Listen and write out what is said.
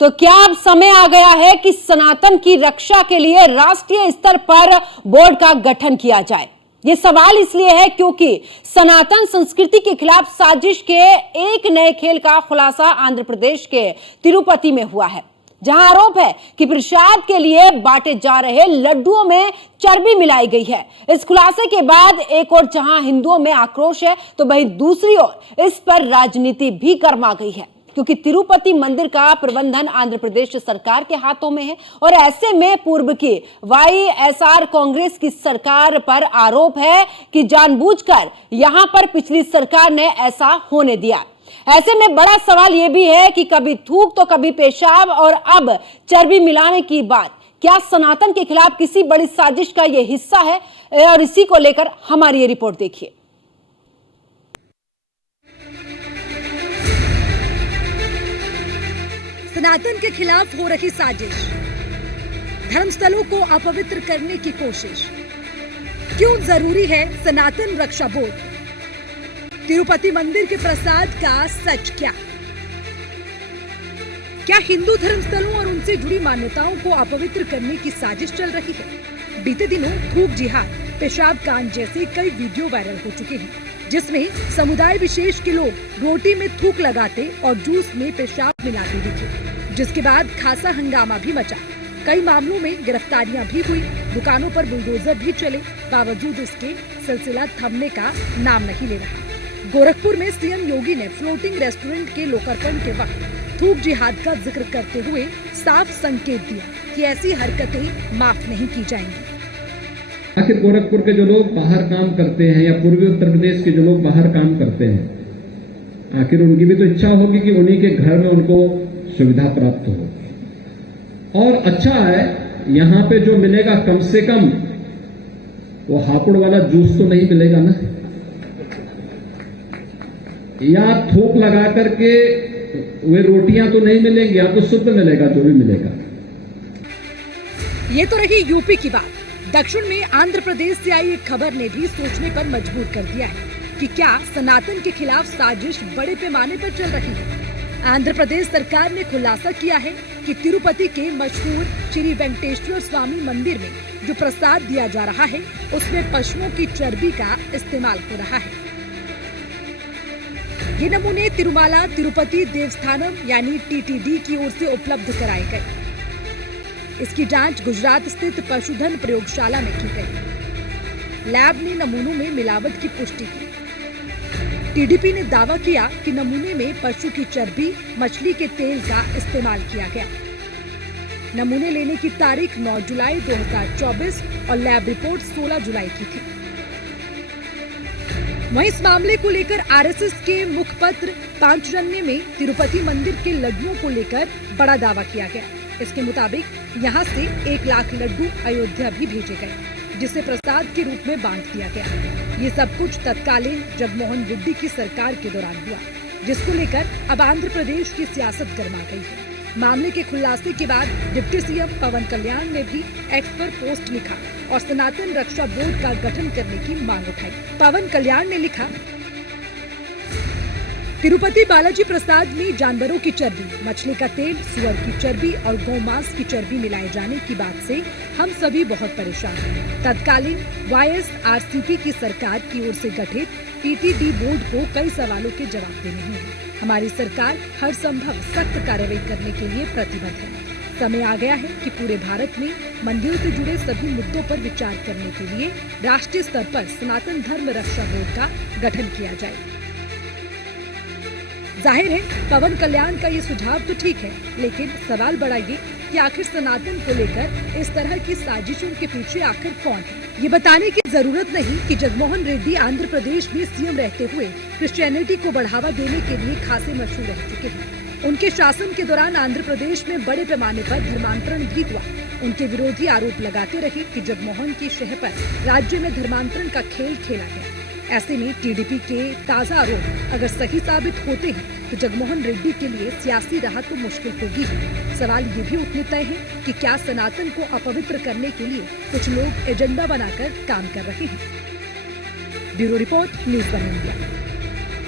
तो क्या अब समय आ गया है कि सनातन की रक्षा के लिए राष्ट्रीय स्तर पर बोर्ड का गठन किया जाए? ये सवाल इसलिए है क्योंकि सनातन संस्कृति के खिलाफ साजिश के एक नए खेल का खुलासा आंध्र प्रदेश के तिरुपति में हुआ है, जहां आरोप है कि प्रसाद के लिए बांटे जा रहे लड्डुओं में चर्बी मिलाई गई है। इस खुलासे के बाद एक और जहां हिंदुओं में आक्रोश है, तो वहीं दूसरी ओर इस पर राजनीति भी गर्मा गई है, क्योंकि तिरुपति मंदिर का प्रबंधन आंध्र प्रदेश सरकार के हाथों में है और ऐसे में पूर्व की वाईएसआर कांग्रेस की सरकार पर आरोप है कि जानबूझकर यहां पर पिछली सरकार ने ऐसा होने दिया। ऐसे में बड़ा सवाल यह भी है कि कभी थूक तो कभी पेशाब और अब चर्बी मिलाने की बात क्या सनातन के खिलाफ किसी बड़ी साजिश का यह हिस्सा है? और इसी को लेकर हमारी ये रिपोर्ट देखिए। सनातन के खिलाफ हो रही साजिश, धर्मस्थलों को अपवित्र करने की कोशिश, क्यों जरूरी है सनातन रक्षा बोर्ड? तिरुपति मंदिर के प्रसाद का सच क्या? क्या हिंदू धर्मस्थलों और उनसे जुड़ी मान्यताओं को अपवित्र करने की साजिश चल रही है? बीते दिनों थूक जिहाद, पेशाब कांड जैसे कई वीडियो वायरल हो चुके हैं, जिसमें समुदाय विशेष के लोग रोटी में थूक लगाते और जूस में पेशाब मिलाते दिखे, जिसके बाद खासा हंगामा भी मचा। कई मामलों में गिरफ्तारियां भी हुई, दुकानों पर बुलडोजर भी चले, बावजूद इसके सिलसिला थमने का नाम नहीं ले रहा। गोरखपुर में सीएम योगी ने फ्लोटिंग रेस्टोरेंट के लोकार्पण के वक्त थूक जिहाद का जिक्र करते हुए साफ संकेत दिया कि ऐसी हरकतें माफ नहीं की जाएंगी। आखिर गोरखपुर के जो लोग बाहर काम करते हैं या पूर्वी उत्तर प्रदेश के जो लोग बाहर काम करते हैं, आखिर उनकी भी तो इच्छा होगी कि उन्हीं के घर में उनको सुविधा प्राप्त हो। और अच्छा है, यहां पे जो मिलेगा कम से कम वो हापुड़ वाला जूस तो नहीं मिलेगा ना, या थूक लगा करके वे रोटियां तो नहीं मिलेंगी, आपको शुद्ध मिलेगा जो भी मिलेगा। ये तो रही यूपी की बात। दक्षिण में आंध्र प्रदेश से आई एक खबर ने भी सोचने पर मजबूर कर दिया है कि क्या सनातन के खिलाफ साजिश बड़े पैमाने पर चल रही है। आंध्र प्रदेश सरकार ने खुलासा किया है कि तिरुपति के मशहूर श्री वेंकटेश्वर स्वामी मंदिर में जो प्रसाद दिया जा रहा है, उसमें पशुओं की चर्बी का इस्तेमाल हो रहा है। ये नमूने तिरुमाला तिरुपति देवस्थानम यानी टीटीडी की ओर से उपलब्ध कराए गए। इसकी जांच गुजरात स्थित पशुधन प्रयोगशाला में की गई। लैब ने नमूनों में मिलावट की पुष्टि की। टीडीपी ने दावा किया कि नमूने में पशु की चर्बी, मछली के तेल का इस्तेमाल किया गया। नमूने लेने की तारीख 9 जुलाई 2024 और लैब रिपोर्ट 16 जुलाई की थी। वहीं इस मामले को लेकर आरएसएस के मुखपत्र पांचजन्य में तिरुपति मंदिर के लड्डुओं को लेकर बड़ा दावा किया गया। इसके मुताबिक यहां से 1 लाख लड्डू अयोध्या भी भेजे गए, जिसे प्रसाद के रूप में बांट दिया गया। ये सब कुछ तत्कालीन जगनमोहन रेड्डी की सरकार के दौरान हुआ, जिसको लेकर अब आंध्र प्रदेश की सियासत गर्मा गई है। मामले के खुलासे के बाद डिप्टी सीएम पवन कल्याण ने भी एक्स पर पोस्ट लिखा और सनातन रक्षा बोर्ड का गठन करने की मांग उठाई। पवन कल्याण ने लिखा, तिरुपति बालाजी प्रसाद में जानवरों की चर्बी, मछली का तेल, सुअर की चर्बी और गौमांस की चर्बी मिलाए जाने की बात से हम सभी बहुत परेशान हैं। तत्कालीन वाईएसआरसीपी की सरकार की ओर से गठित टीटीडी बोर्ड को कई सवालों के जवाब देने होंगे। हमारी सरकार हर संभव सख्त कार्रवाई करने के लिए प्रतिबद्ध है। समय आ गया है कि पूरे भारत में मंदिरों से जुड़े सभी मुद्दों पर विचार करने के लिए राष्ट्रीय स्तर पर सनातन धर्म रक्षा बोर्ड का गठन किया जाए। जाहिर है पवन कल्याण का ये सुझाव तो ठीक है, लेकिन सवाल बड़ा ये कि आखिर सनातन को लेकर इस तरह की साजिशों के पीछे आखिर कौन है। ये बताने की जरूरत नहीं कि जगनमोहन रेड्डी आंध्र प्रदेश में सीएम रहते हुए क्रिश्चियनिटी को बढ़ावा देने के लिए खासे मशहूर रह चुके हैं। उनके शासन के दौरान आंध्र प्रदेश में बड़े पैमाने पर धर्मांतरण भी हुआ। उनके विरोधी आरोप लगाते रहे कि जगनमोहन की शह पर राज्य में धर्मांतरण का खेल खेला गया। ऐसे में टीडीपी के ताजा आरोप अगर सही साबित होते हैं तो जगनमोहन रेड्डी के लिए सियासी राह तो मुश्किल होगी। सवाल ये भी उठने तय है कि क्या सनातन को अपवित्र करने के लिए कुछ लोग एजेंडा बनाकर काम कर रहे हैं। Bureau report, news 1 India.